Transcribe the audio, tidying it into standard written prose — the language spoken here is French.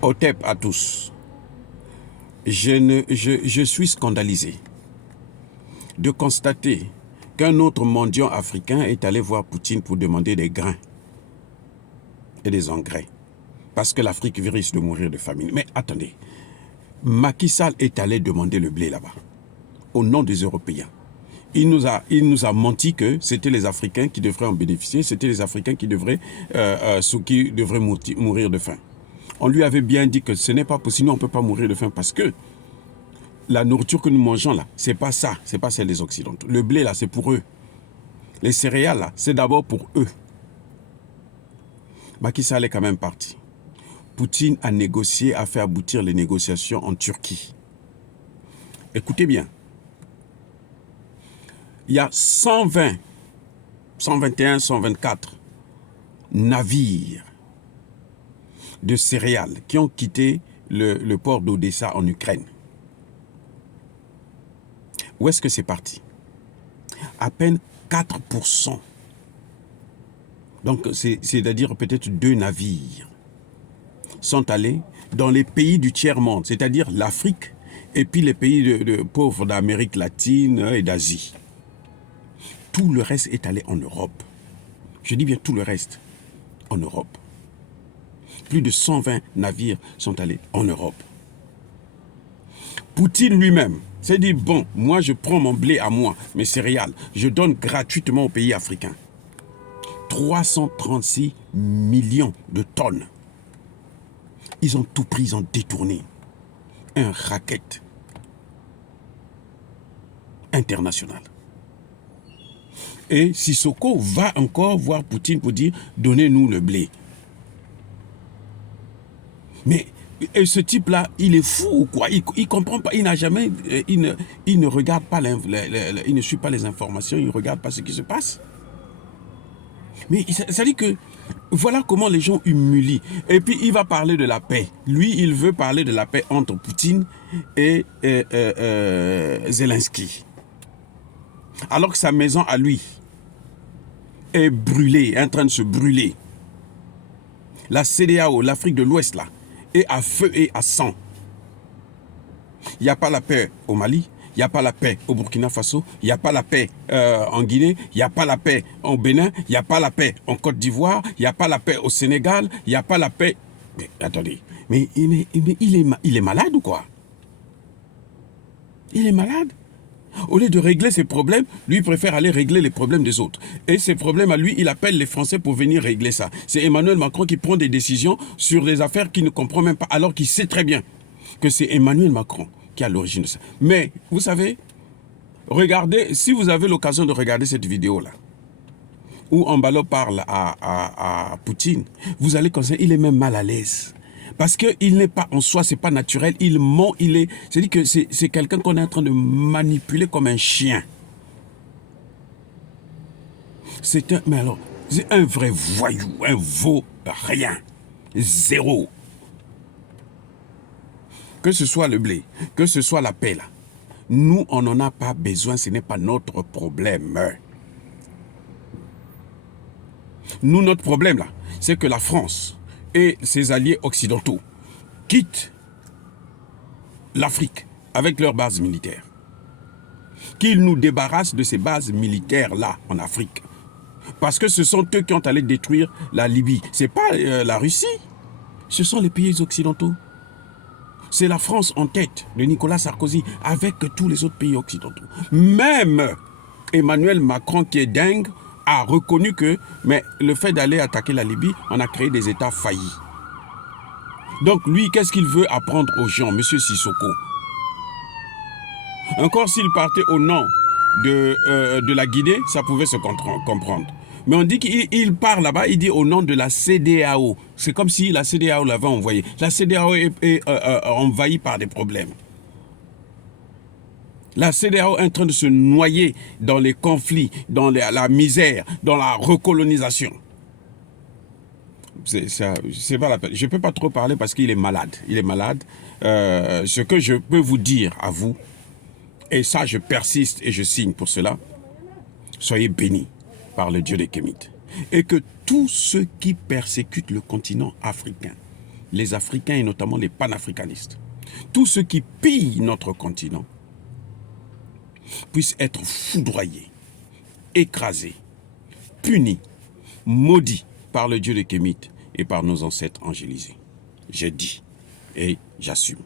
Otep à tous. Je suis scandalisé de constater qu'un autre mendiant africain est allé voir Poutine pour demander des grains et des engrais. Parce que l'Afrique risque de mourir de famine. Mais attendez, Macky Sall est allé demander le blé là-bas, au nom des Européens. Il nous a menti que c'était les Africains qui devraient en bénéficier, c'était les Africains qui devraient mourir de faim. On lui avait bien dit que ce n'est pas possible, nous on ne peut pas mourir de faim parce que la nourriture que nous mangeons là, c'est pas ça, c'est pas celle des Occidentaux. Le blé là, c'est pour eux. Les céréales là, c'est d'abord pour eux. Macky Sall est quand même parti. Poutine a négocié, a fait aboutir les négociations en Turquie. Écoutez bien. Il y a 120, 121, 124 navires de céréales qui ont quitté le port d'Odessa en Ukraine. Où est-ce que c'est parti? À peine 4%. Donc, c'est-à-dire peut-être 2 navires sont allés dans les pays du tiers-monde, c'est-à-dire l'Afrique et puis les pays de pauvres d'Amérique latine et d'Asie. Tout le reste est allé en Europe. Je dis bien tout le reste en Europe. Plus de 120 navires sont allés en Europe. Poutine lui-même s'est dit, bon, moi je prends mon blé à moi, mes céréales, je donne gratuitement aux pays africains. 336 millions de tonnes. Ils ont tout pris, ils ont détourné. Un racket international. Et Sissoko va encore voir Poutine pour dire, donnez-nous le blé. Mais ce type-là, il est fou ou quoi? Il ne comprend pas, il n'a jamais, il ne regarde pas, il ne suit pas les informations, il ne regarde pas ce qui se passe. Mais ça dit que, voilà comment les gens humilient. Et puis il va parler de la paix. Lui, il veut parler de la paix entre Poutine et Zelensky. Alors que sa maison à lui est brûlée, est en train de se brûler. La CEDEAO, l'Afrique de l'Ouest là, est à feu et à sang. Il n'y a pas la paix au Mali, il n'y a pas la paix au Burkina Faso, il n'y a pas la paix en Guinée, il n'y a pas la paix au Bénin, il n'y a pas la paix en Côte d'Ivoire, il n'y a pas la paix au Sénégal, il n'y a pas la paix... Mais attendez, mais il est malade ou quoi? Il est malade. Au lieu de régler ses problèmes, lui il préfère aller régler les problèmes des autres. Et ses problèmes à lui, il appelle les Français pour venir régler ça. C'est Emmanuel Macron qui prend des décisions sur des affaires qu'il ne comprend même pas, alors qu'il sait très bien que c'est Emmanuel Macron qui est à l'origine de ça. Mais, vous savez, regardez, si vous avez l'occasion de regarder cette vidéo-là, où Embalo parle à Poutine, vous allez constater qu'il est même mal à l'aise. Parce qu'il n'est pas en soi, c'est pas naturel, il ment, c'est-à-dire que c'est quelqu'un qu'on est en train de manipuler comme un chien. C'est un vrai voyou, un vaut-rien, zéro. Que ce soit le blé, que ce soit la paix là, nous on n'en a pas besoin, ce n'est pas notre problème. Nous, notre problème là, c'est que la France et ses alliés occidentaux quittent l'Afrique avec leurs bases militaires. Qu'ils nous débarrassent de ces bases militaires-là en Afrique. Parce que ce sont eux qui ont allé détruire la Libye. Ce n'est pas la Russie, ce sont les pays occidentaux. C'est la France en tête de Nicolas Sarkozy avec tous les autres pays occidentaux. Même Emmanuel Macron qui est dingue a reconnu que mais le fait d'aller attaquer la Libye, on a créé des États faillis. Donc lui, qu'est-ce qu'il veut apprendre aux gens, M. Sissoko? Encore s'il partait au nom de la Guinée, ça pouvait se comprendre. Mais on dit qu'il part là-bas, il dit au nom de la CEDEAO. C'est comme si la CEDEAO l'avait envoyé. La CEDEAO est envahie par des problèmes. La CEDEAO est en train de se noyer dans les conflits, dans la misère, dans la recolonisation. C'est pas la peine. Je ne peux pas trop parler parce qu'il est malade. Il est malade. Ce que je peux vous dire à vous, et ça je persiste et je signe pour cela, soyez bénis par le Dieu des Kémites. Et que tous ceux qui persécutent le continent africain, les Africains et notamment les panafricanistes, tous ceux qui pillent notre continent, puissent être foudroyés, écrasés, punis, maudits par le Dieu de Kémite et par nos ancêtres angélisés. J'ai dit et j'assume.